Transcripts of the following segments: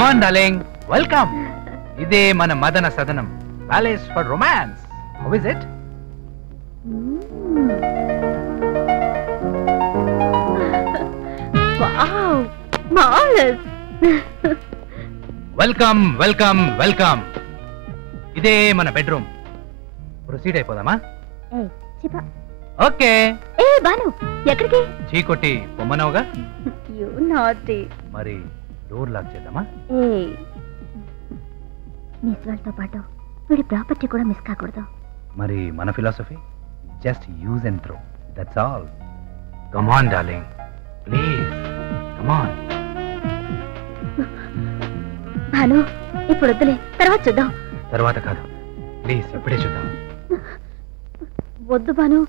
Come on darling welcome ఇదే మన మదన సదనం. Palace for romance how is it welcome welcome welcome ఇదే మన బెడ్రూమ్ ప్రొసీడ్ అయిపోదామా? ఓకే ఏ బాను ఎక్కడికి? చీకొట్టి యు నాటి మరి డోర్ లాక్ చేద్దామా? ఏ మిస్ వాళ్ళతో పాటు వీడి ప్రాపర్టీ కూడా మిస్ కాకూడదు. మరి మన philosophy? Just use and throw that's all come on darling please come on Bhanu ఇప్పుడు వద్దులే. తర్వాత చూద్దాం. తర్వాత కాదు. ప్లీజ్ ఇప్పుడే చూద్దాం. వద్దు భాను.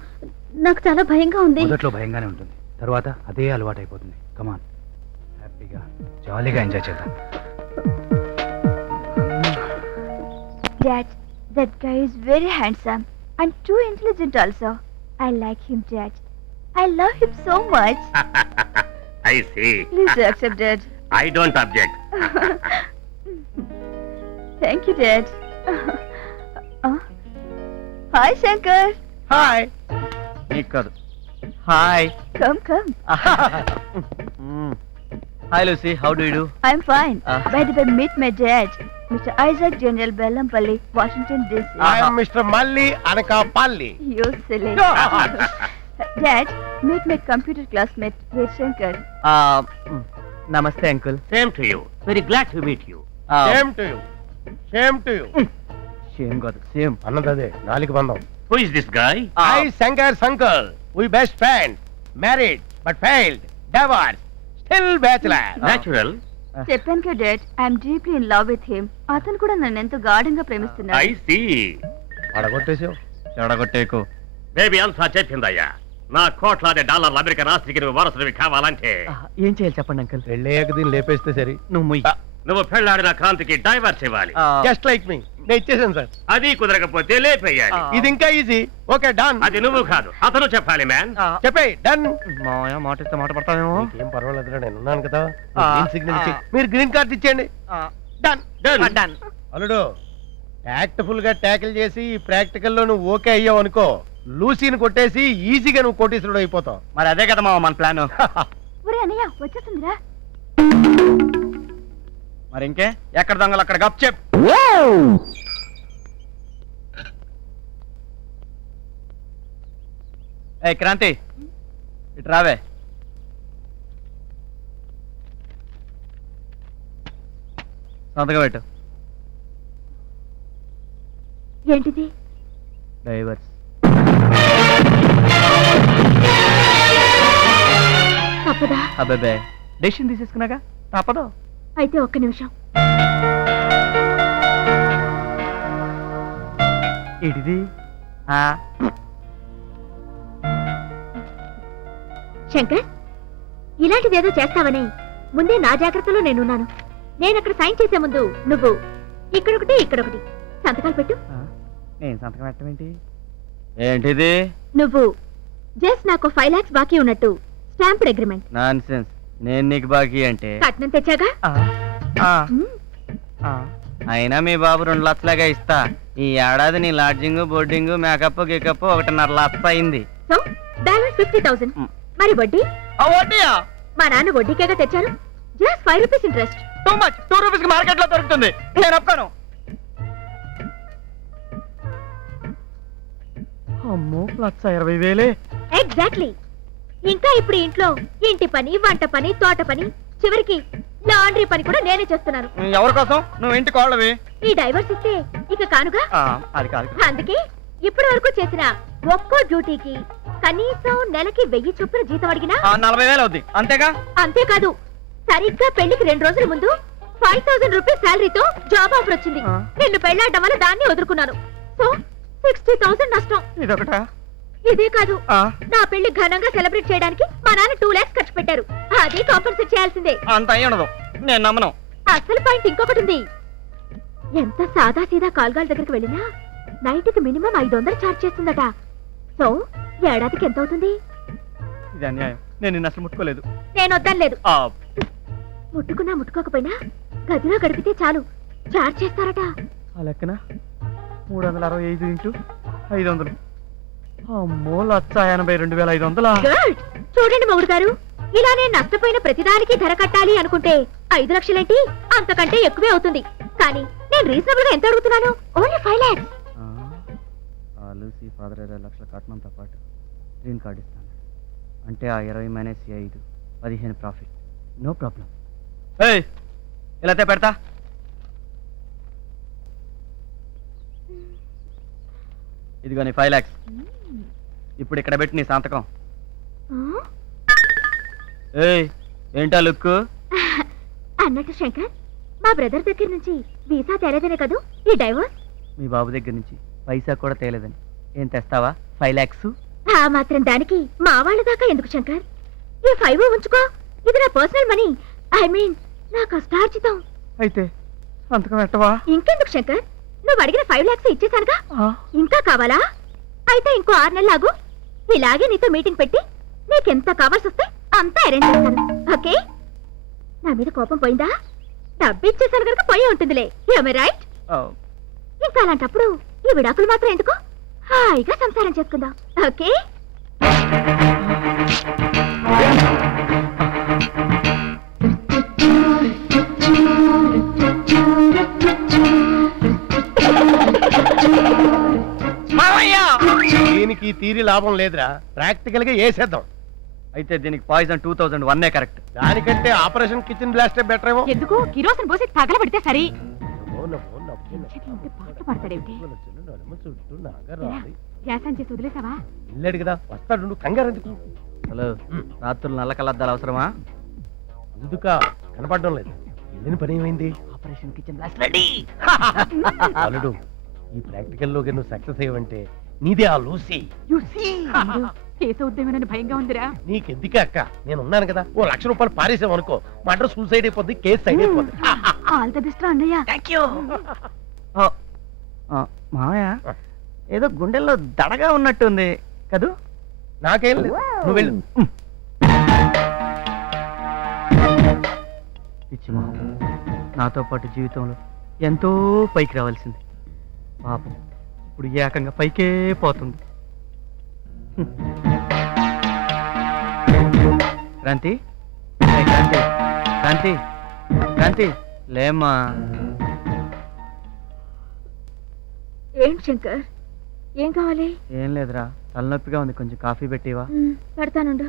నాకు చాలా భయంగా ఉంది. మొదట్లో భయంగానే ఉంటుంది. తర్వాత అదే అలవాటు అయిపోతుంది కమాన్ జాలీగా ఎంజాయ్ చేద్దాం Dad, that guy is very handsome and too intelligent also. I like him, Dad. I love him so much. I see. Please do accept, Dad. I don't object. Thank you, Dad. Uh, hi, Shankar. Hi నీకు కాదు hi Come, come. Hi Lucy how do you I'm fine. Uh. By the way, meet my dad, Mr. Isaac General Bellampalli, Washington, D.C. Uh-huh. Mister Malli Anakapalli You silly. Dad, meet my computer classmate, Veer Shankar. నమస్తే uncle Same to you. Very glad to meet you. Same to you same to you same కాదు same అన్నదదే నాలుగు బంధం Who is this guy? I Shankar సంకల్ we best friend married but failed divorce still bachelor Natural. చెప్పాను కదా dad I'm deeply in love with him అతను కూడా నన్ను ఎంతో గాఢంగా ప్రేమిస్తున్నాడు. I see. అడగొట్టేసావు చెడగొట్టేకు. బేబీ అంతా చెప్పిందయ్యా నా కోట్లాది డాలర్ల అమెరికన్ ఆస్తికి నువ్వు వారసుడివి కావాలంటే. ఏం చేయాలి చెప్పండి అంకుల్? పెళ్ళయ్యాక దీన్ని లేపేస్తే సరి. నువ్వు నువ్వు పెళ్ళాడిన కాంతికి డైవర్స్ ఇవ్వాలి. జస్ట్ లైక్ మీ నేను ఇచ్చేసాను సార్. అది కుదరకపోతే లేపేయాలి. ఇది ఇంకా ఈజీ ఓకే డన్ అది నువ్వు కాదు అతను చెప్పాలి మ్యాన్ చెప్పే డన్ మాయా మాట ఇస్తే మాట పడతావేమో? ఏం పర్వాలేదు నేను ఉన్నాను కదా. సిగ్నల్ ఇచ్చి మీరు గ్రీన్ కార్డ్ ఇచ్చేయండి. Done Done. డన్ అల్లుడు గా ట్యాకిల్ చేసి ఈ ప్రాక్టికల్లో నువ్వు ఓకే అయ్యావు అనుకో లూసీని కొట్టేసి ఈజీగా నువ్వు కోటీశ్వరుడు అయిపోతావు. మరి అదే కదా మామ మన ప్లాన్ ఒరే అన్నయ్య వచ్చేస్తుందిరా. మరి ఇంకే ఎక్కడ దొంగలు అక్కడ గప్ చెప్. ఏ క్రాంతి. ఇటు రావే. సంతకం పెట్టు. ఏంటిది? డైవర్స్. తప్పదా? అబ్బాబే డెసిషన్ తీసేసుకున్నాక? తప్పదు. అయితే ఒక్క నిమిషం. ఏంటిది? శంకర్ ఇలాంటిదేదో చేస్తావని ముందే నా జాగ్రత్తలో నేనున్నాను. నేను అక్కడ సైన్ చేసే ముందు నువ్వు ఇక్కడొకటి ఇక్కడొకటి. సంతకాలు పెట్టు. నేను సంతకం పెట్టడం ఏంటి? ఏంటిది? నువ్వు జస్ట్ నాకు ఫైవ్ లాక్స్ బాకీ ఉన్నట్టు స్టాంప్డ్ అగ్రిమెంట్ నాన్ సెన్స్ నేను నీకు బాకీ అంటే? కట్నం తెచ్చాగా? మ్, అయినా మీ బాబు రెండు లక్షలాగా ఇస్తా. ఈ ఏడాది నీ లాడ్జింగ్ బోర్డింగ్ మేకప్ గికప్ ఒకటిన్నర లక్ష అయింది. So balance fifty thousand. మ్. మరి వడ్డీ? మా నాన్న వడ్డీకేగా తెచ్చారు. Just five rupees interest. Too much two rupees మార్కెట్లో దొరుకుతుంది. నేను ఒప్పుకోను. అమ్మో లక్ష ఇరవై వేలే. ఎగ్జాక్ట్లీ ఇంకా ఇప్పుడు ఇంట్లో ఇంటి పని వంట పని తోట పని చివరికి లాండ్రీ పని కూడా నేనే చేస్తున్నాను. ఎవరి కోసం? నువ్వు ఇంటి కోళ్ళవి. ఈ డైవర్స్ ఇస్తే ఇక కానుగా? అది కాదు. అందుకే ఇప్పటి వరకు చేసిన ఒక్కో డ్యూటీకి కనీసం నెలకి వెయ్యి చొప్పున జీతం అడిగినా? నలభై వేలు అవుద్ది. అంతేగా? అంతేకాదు సరిగ్గా పెళ్ళికి రెండు రోజుల ముందు ఫైవ్ థౌసండ్ రూపీస్ శాలరీతో జాబ్ ఆఫర్ వచ్చింది. నిన్ను పెళ్ళాడడం వల్ల దాన్ని వదులుకున్నాను. సో సిక్స్టీ థౌసండ్ నష్టం. ఇదొకటా? ఇదే కాదు. నా పెళ్ళి ఘనంగా సెలబ్రేట్ చేయడానికి మా నాన్న టూ లాక్స్ ఖర్చు పెట్టారు. అది కాంపన్సేట్ చేయాల్సిందే. అంత ఉండదు. నేను నమ్మను. అసలు పాయింట్ ఇంకొకటి ఉంది. ఎంత సాదా సీదా కాల్గాల దగ్గరికి వెళ్ళినా నైట్కి మినిమం ఐదు వందలు ఛార్జ్ చేస్తుందట. సో ఏడాదికి ఎంత అవుతుంది? ఇది అన్యాయం. నేను నిన్ను అసలు ముట్టుకోలేదు. నేను ఆ, ముట్టుకున్నా ముట్టుకోకపోయినా గదిలో గడిపితే చాలు. చార్జ్ చేస్తారట. ఆ లెక్కన మూడు వందల అరవై ఐదు ఇంటూ ఐదు వందలు. అమ్మో లచ్చ ఎనభై రెండు వేల ఐదు వందలా? చూడండి మొగుడు గారు ఇలానే నష్టపోయిన ప్రతిదానికి ధర కట్టాలి అనుకుంటే ఐదు లక్షలేంటి? అంతకంటే ఎక్కువే అవుతుంది. కానీ నేను రీజనబుల్గా ఎంత అడుగుతున్నాను? ఓన్లీ ఫైవ్ లాక్స్ ఆ లూసీ ఫాదర్ ఇరవై లక్షల కట్నంతో పాటు గ్రీన్ కార్డ్ ఇస్తాను. అంటే ఆ ఇరవై మైనస్ ఐదు పదిహేను ప్రాఫిట్ నో ప్రాబ్లం ఇలా పెడతా. ఇదిగో నీ ఫైవ్ ల్యాక్స్ ఇప్పుడు ఇక్కడ పెట్టి నీ సంతకం. ఏయ్ ఏంటా లుక్? అన్నట్టు శంకర్ మా బ్రదర్ దగ్గర నుంచి వీసా తేలేదనే కదూ? ఈ డైవర్స్? మీ బాబు దగ్గర నుంచి పైసా కూడా తేలేదని. ఏం తెస్తావా? ఫైవ్ ల్యాక్స్ ఆ మాత్రం దానికి మా వాళ్ళ దాకా ఎందుకు శంకర్? ఈ ఫైవ్ ఉంచుకో. ఇది నా పర్సనల్ మనీ. ఐ మీన్ నా కష్టార్జితం. అయితే సంతకం పెట్టవా? ఇంకెందుకు శంకర్? నువ్వు అడిగిన ఫైవ్ లాక్స్ ఇచ్చేసానుగా ఇంకా కావాలా? అయితే ఇంకో ఆరు నెలలు ఆగు. ఇలాగే నీతో మీటింగ్ పెట్టి నీకెంత కావాల్సి వస్తే అంతా అరేంజ్ చేస్తాను. ఓకే? నా మీద కోపం పోయిందా? డబ్బు ఇచ్చేసాను కనుక పోయే ఉంటుందిలే. రైట్ ఇంకా అలాంటప్పుడు ఈ విడాకులు మాత్రం ఎందుకు? హాయిగా సంసారం చేసుకుందాం. ఓకే? దీనికి ఈ తీరి లాభం లేదురా. ప్రాక్టికల్గా వేసేద్దాం. అయితే దీనికి పాయిజన్ టూ థౌజండ్ వన్నే కరెక్ట్ దానికంటే ఆపరేషన్ కిచెన్ బ్లాస్టర్ బెటర్ ఏమో? ఎందుకు? కిరోసిన్ పోసి తగలబెడితే సరి. వెళ్ళాడు కదా వస్తాడు నువ్వు కంగారు ఎందుకు? హలో రాత్రులు నల్ల కలద్దాలు అవసరమా? అందుక కనపడడం లేదు. వెళ్ళిన పని ఏమైంది? ఆపరేషన్ కిచెన్ అల్లుడు ఈ ప్రాక్టికల్లోకి నువ్వు సక్సెస్ అయ్యవంటే నీదే ఆ లూసి. కేసు ఉద్యమేనని భయంగా ఉందిరా. నీకెందుకే అక్క? నేను ఉన్నాను కదా. ఓ లక్ష రూపాయలు పారేసావు అనుకో. మా అడ్రస్ సూసైడ్ అయిపోద్ది కేసు సైడ్ అయిపోద్ది. ఆల్ ద బెస్ట్ అన్నయ్య. మామయ్య ఏదో గుండెల్లో దడగా ఉన్నట్టుంది కదూ? నాకేం లేదు. నువ్వు వెళ్ళు. పిచ్చి నాతో పాటు జీవితంలో ఎంతో పైకి రావాల్సింది. పాపం. ఇప్పుడు ఏకంగా పైకే పోతుంది. క్రాంతి. క్రాంతి. క్రాంతి. క్రాంతి. లేమ్మా. ఏంటి శంకర్? ఏం కావాలి? ఏం లేదురా. తలనొప్పిగా ఉంది. కొంచెం కాఫీ పెట్టివా? పెడతానుండు.